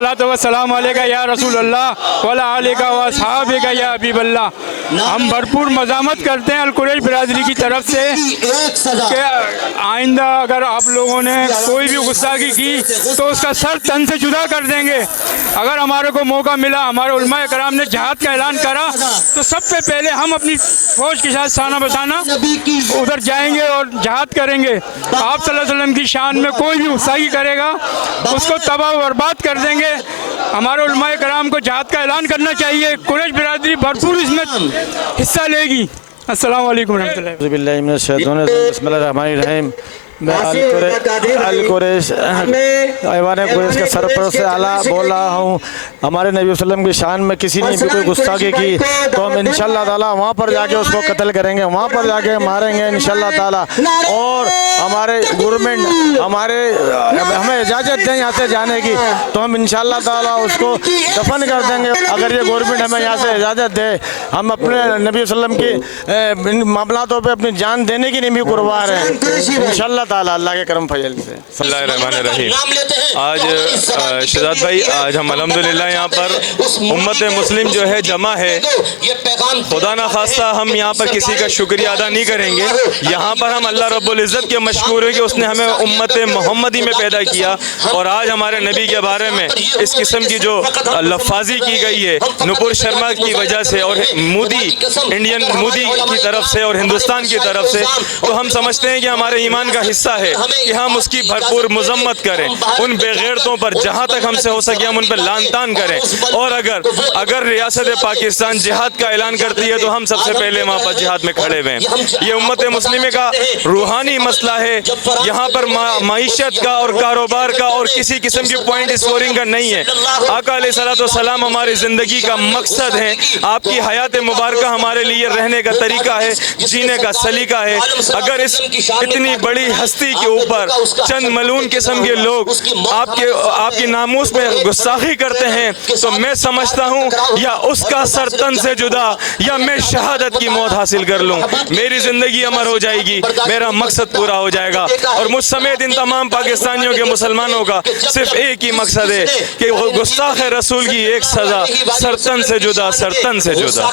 सलाम अलैका या रसूल अल्लाह वला अलैका व अस्हाबिका या हबीब अल्लाह। हम भरपूर मज़ामत करते हैं अल-कुरैश बिरादरी की तरफ से कि आइंदा अगर आप लोगों ने कोई भी गुस्ताखी की तो उसका सर तन से जुदा कर देंगे। अगर हमारे को मौका मिला, हमारे उलमा कराम ने जहाद का ऐलान करा तो सबसे पहले हम अपनी फौज के साथ साना बसाना उधर जाएंगे और जहाद करेंगे। आप सल्लल्लाहु अलैहि वसल्लम की शान में कोई भी गुस्ताखी करेगा उसको तबाह बर्बाद कर देंगे। हमारे उलमा कराम को जहाद का ऐलान करना चाहिए। कुरैश बिरादरी भरपूर इसमें हिस्सा लेगी। अस्सलाम वालेकुम रहमतुल्लाहि। मैं अल-कुरैश ऐवान कुरैश के सरपरस्त से आला बोल रहा हूँ। हमारे नबी वसल्लम की शान में किसी ने भी कोई गुस्ताखी की तो हम इंशाअल्लाह ताला वहाँ पर जाके उसको कत्ल करेंगे, वहाँ पर जाके मारेंगे इंशाअल्लाह ताला। और हमारे गवर्नमेंट हमें इजाज़त दें यहाँ से जाने की तो हम इंशाअल्लाह ताला उसको दफन कर देंगे। अगर ये गवर्नमेंट हमें यहाँ से इजाज़त दे, हम अपने नबी वसल्लम की मामलातों पर अपनी जान देने की नहीं भी कुर्बान हैं इंशाअल्लाह ताला अल्लाह के करम फजल से। बिस्मिल्लाहिर्रहमानिर्रहीम। आज शहजाद भाई, आज हम अल्हम्दुलिल्लाह यहाँ पर उम्मत मुस्लिम जो है जमा है। खुदा ना खास्ता हम यहाँ पर किसी का शुक्रिया अदा नहीं करेंगे। यहाँ पर हम अल्लाह रब्बुल इज़्ज़त के मशकूर है कि उसने हमें उम्मत मोहम्मदी में पैदा किया। और आज हमारे नबी के बारे में इस किस्म की जो लफाजी की गई है नुपुर शर्मा की वजह से और इंडियन मोदी की तरफ से और हिंदुस्तान की तरफ से, तो हम समझते हैं कि हमारे ईमान का हिस्सा है कि हम उसकी भरपूर मजम्मत करें। उन बेगैरतों पर जहाँ तक हमसे हो सके हम उन पर लान तान करें। और अगर रियासत पाकिस्तान जिहाद का ऐलान करती है तो हम सबसे पहले वहाँ पर जिहाद में खड़े हुए हैं। ये उम्मत मुस्लिम का रूहानी मसला है। यहाँ पर मईशत का और कारोबार का और किसी किस्म की पॉइंट स्कोरिंग का नहीं है। आका अलैहिस्सलाम हमारी ज़िंदगी का मकसद है। आपकी हयात मुबारक हमारे लिए रहने का तरीका है, जीने का सलीका है। अगर इस इतनी बड़ी हस्ती के ऊपर चंद मलून किस्म के लोग आपकी नामूस में गुस्ताखी करते हैं तो मैं समझता हूँ या उसका सर तन से जुदा या मैं शहादत की मौत हासिल कर लूँ। मेरी ज़िंदगी अमर हो जाएगी, मेरा मकसद पूरा हो जाएगा। और मुझ समेत इन तमाम पाकिस्तानियों के मुसलमानों का सिर्फ एक ही मकसद है कि गुस्ताख रसूल की एक सज़ा सरतन से जुदा, सरतन से जुदा।